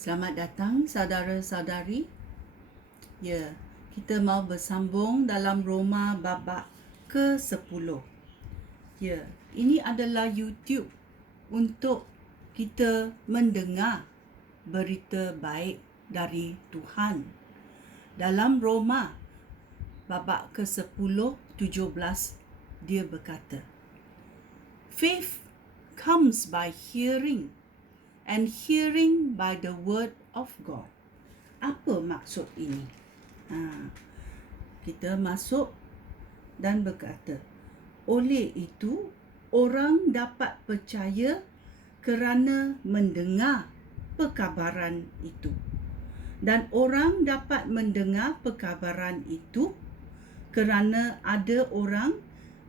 Selamat datang saudara-saudari. Ya, kita mau bersambung dalam Roma babak ke-10. Ya, ini adalah YouTube untuk kita mendengar berita baik dari Tuhan. Dalam Roma babak ke-10, 17, dia berkata, Faith comes by hearing, and hearing by the word of God. Apa maksud ini? Kita masuk dan berkata, oleh itu orang dapat percaya kerana mendengar perkabaran itu. Dan orang dapat mendengar perkabaran itu kerana ada orang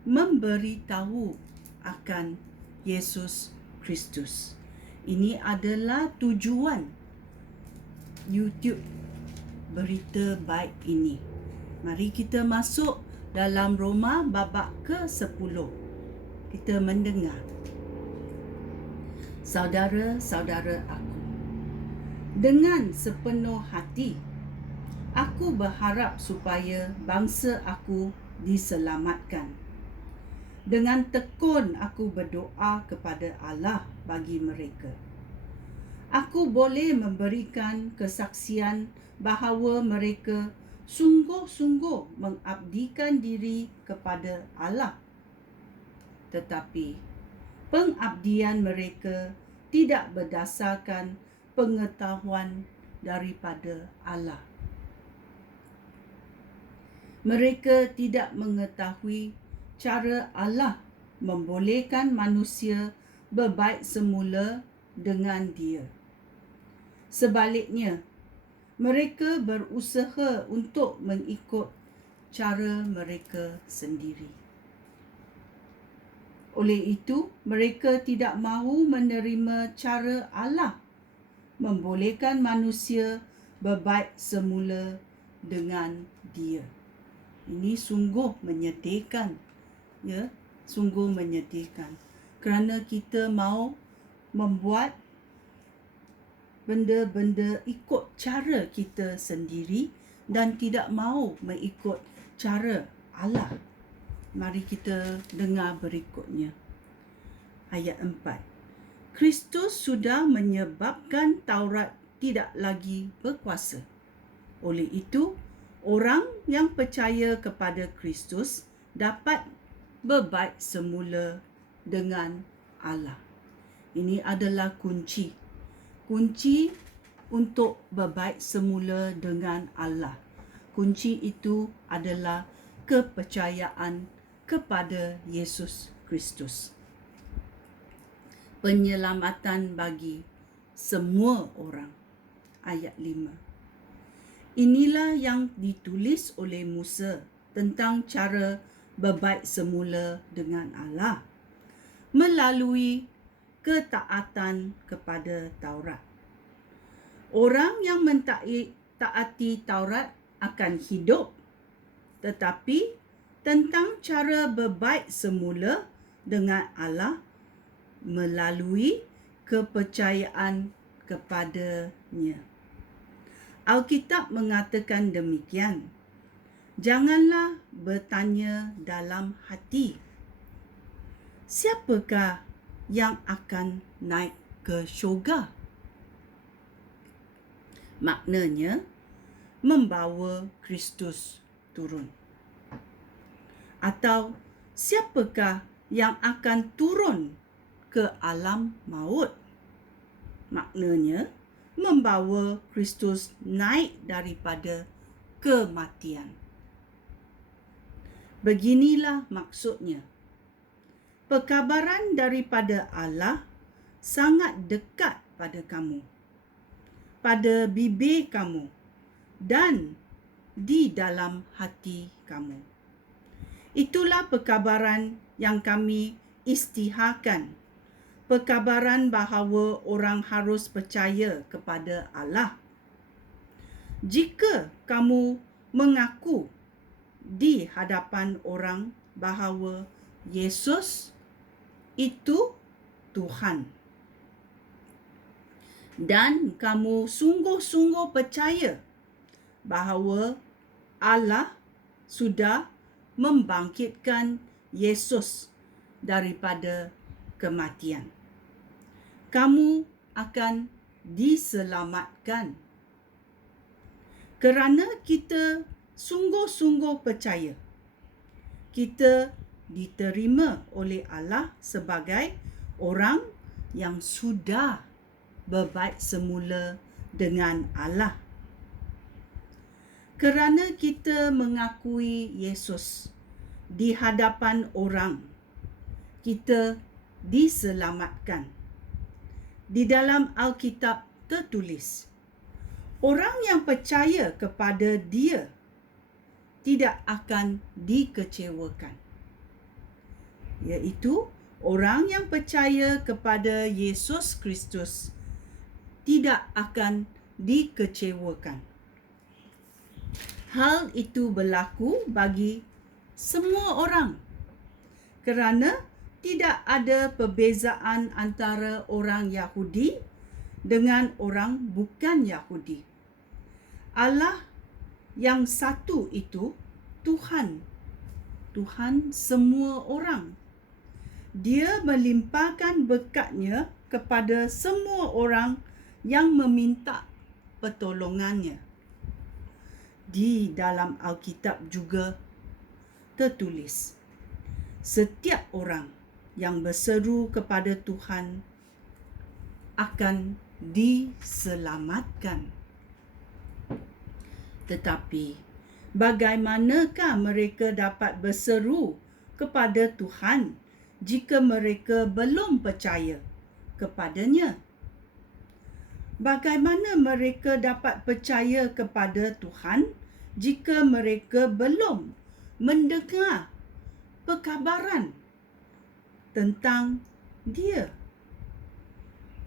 memberitahu akan Yesus Kristus. Ini adalah tujuan YouTube berita baik ini. Mari kita masuk dalam Roma babak ke-10. Kita mendengar. Saudara-saudara aku, dengan sepenuh hati, aku berharap supaya bangsa aku diselamatkan. Dengan tekun aku berdoa kepada Allah bagi mereka. Aku boleh memberikan kesaksian bahawa mereka sungguh-sungguh mengabdikan diri kepada Allah. Tetapi pengabdian mereka tidak berdasarkan pengetahuan daripada Allah. Mereka tidak mengetahui cara Allah membolehkan manusia berbaik semula dengan Dia. Sebaliknya, mereka berusaha untuk mengikut cara mereka sendiri. Oleh itu, mereka tidak mahu menerima cara Allah membolehkan manusia berbaik semula dengan Dia. Ini sungguh menyedihkan. Ya, sungguh menyedihkan. Kerana kita mahu membuat benda-benda ikut cara kita sendiri dan tidak mahu mengikut cara Allah. Mari kita dengar berikutnya. Ayat 4. Kristus sudah menyebabkan Taurat tidak lagi berkuasa. Oleh itu, orang yang percaya kepada Kristus dapat berbaik semula dengan Allah. Ini adalah kunci untuk berbaik semula dengan Allah. Kunci itu adalah kepercayaan kepada Yesus Kristus. Penyelamatan bagi semua orang. Ayat 5. Inilah yang ditulis oleh Musa tentang cara berbaik semula dengan Allah melalui ketaatan kepada Taurat. Orang yang mentaati Taurat akan hidup, tetapi tentang cara berbaik semula dengan Allah melalui kepercayaan kepadanya. Alkitab mengatakan demikian. Janganlah bertanya dalam hati, siapakah yang akan naik ke syurga? Maknanya, membawa Kristus turun. Atau, siapakah yang akan turun ke alam maut? Maknanya, membawa Kristus naik daripada kematian. Beginilah maksudnya. Perkabaran daripada Allah sangat dekat pada kamu, pada bibir kamu dan di dalam hati kamu. Itulah perkabaran yang kami isytiharkan. Perkabaran bahawa orang harus percaya kepada Allah. Jika kamu mengaku di hadapan orang bahawa Yesus itu Tuhan dan kamu sungguh-sungguh percaya bahawa Allah sudah membangkitkan Yesus daripada kematian. Kamu akan diselamatkan kerana kita sungguh-sungguh percaya. Kita diterima oleh Allah sebagai orang yang sudah berbaik semula dengan Allah. Kerana kita mengakui Yesus di hadapan orang, kita diselamatkan. Di dalam Alkitab tertulis, orang yang percaya kepada Dia tidak akan dikecewakan. Iaitu orang yang percaya kepada Yesus Kristus tidak akan dikecewakan. Hal itu berlaku bagi semua orang kerana tidak ada perbezaan antara orang Yahudi dengan orang bukan Yahudi. Allah yang satu itu Tuhan. Tuhan semua orang. Dia melimpahkan berkat-Nya kepada semua orang yang meminta pertolongannya. Di dalam Alkitab juga tertulis, setiap orang yang berseru kepada Tuhan akan diselamatkan. Tetapi bagaimanakah mereka dapat berseru kepada Tuhan jika mereka belum percaya kepada-Nya? Bagaimana mereka dapat percaya kepada Tuhan jika mereka belum mendengar perkabaran tentang Dia?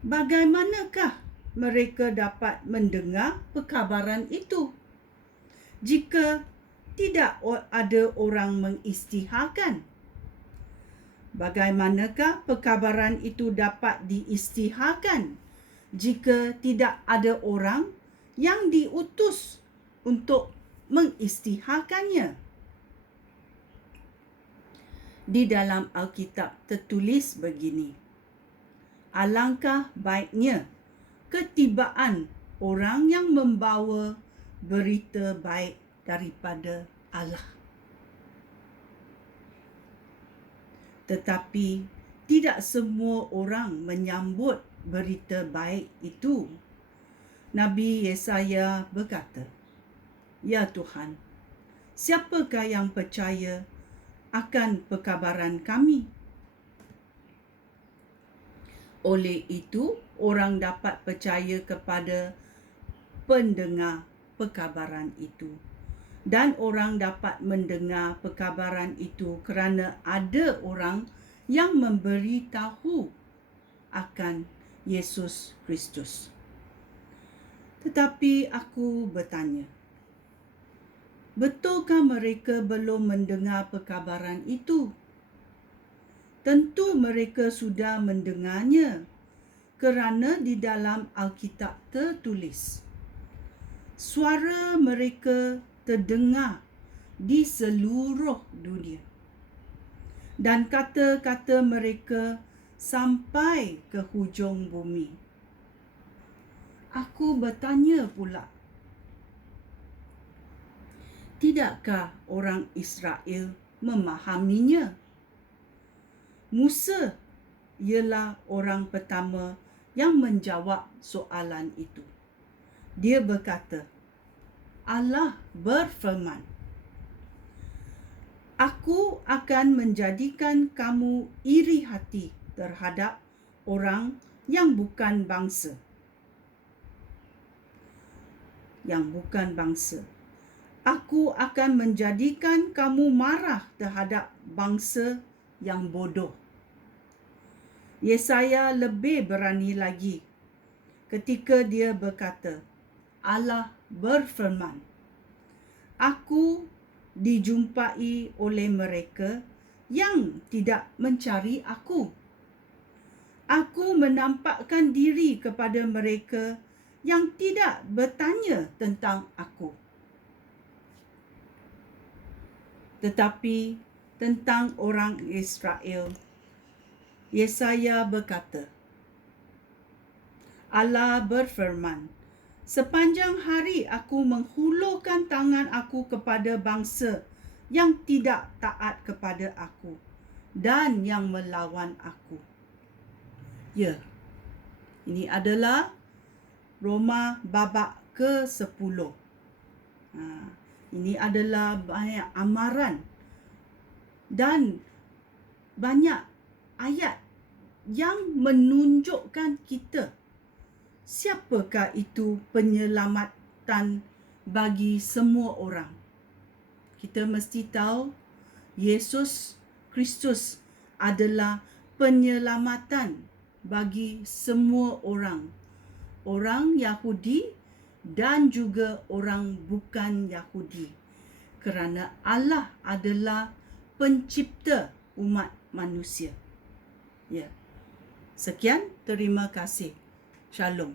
Bagaimanakah mereka dapat mendengar perkabaran itu jika tidak ada orang mengisytiharkan? Bagaimanakah perkabaran itu dapat diisytiharkan jika tidak ada orang yang diutus untuk mengisytiharkannya? Di dalam Alkitab tertulis begini, alangkah baiknya ketibaan orang yang membawa berita baik daripada Allah. Tetapi tidak semua orang menyambut berita baik itu. Nabi Yesaya berkata, "Ya Tuhan, siapakah yang percaya akan perkabaran kami?" Oleh itu, orang dapat percaya kepada pendengar perkabaran itu. Dan orang dapat mendengar perkabaran itu kerana ada orang yang memberitahu akan Yesus Kristus. Tetapi aku bertanya, betulkah mereka belum mendengar perkabaran itu? Tentu mereka sudah mendengarnya kerana di dalam Alkitab tertulis, suara mereka terdengar di seluruh dunia dan kata-kata mereka sampai ke hujung bumi. Aku bertanya pula, tidakkah orang Israel memahaminya? Musa ialah orang pertama yang menjawab soalan itu. Dia berkata, Allah berfirman, "Aku akan menjadikan kamu iri hati terhadap orang yang bukan bangsa. Aku akan menjadikan kamu marah terhadap bangsa yang bodoh." Yesaya lebih berani lagi ketika dia berkata, Allah berfirman, "Aku dijumpai oleh mereka yang tidak mencari aku. Aku menampakkan diri kepada mereka yang tidak bertanya tentang aku. Tetapi tentang orang Israel, Yesaya berkata, Allah berfirman, sepanjang hari aku menghulurkan tangan aku kepada bangsa yang tidak taat kepada aku dan yang melawan aku. Ya, ini adalah Roma babak ke-10. Ini adalah banyak amaran dan banyak ayat yang menunjukkan kita siapakah itu penyelamatan bagi semua orang. Kita mesti tahu Yesus Kristus adalah penyelamatan bagi semua orang. Orang Yahudi dan juga orang bukan Yahudi. Kerana Allah adalah pencipta umat manusia. Ya. Sekian, terima kasih. Shalom.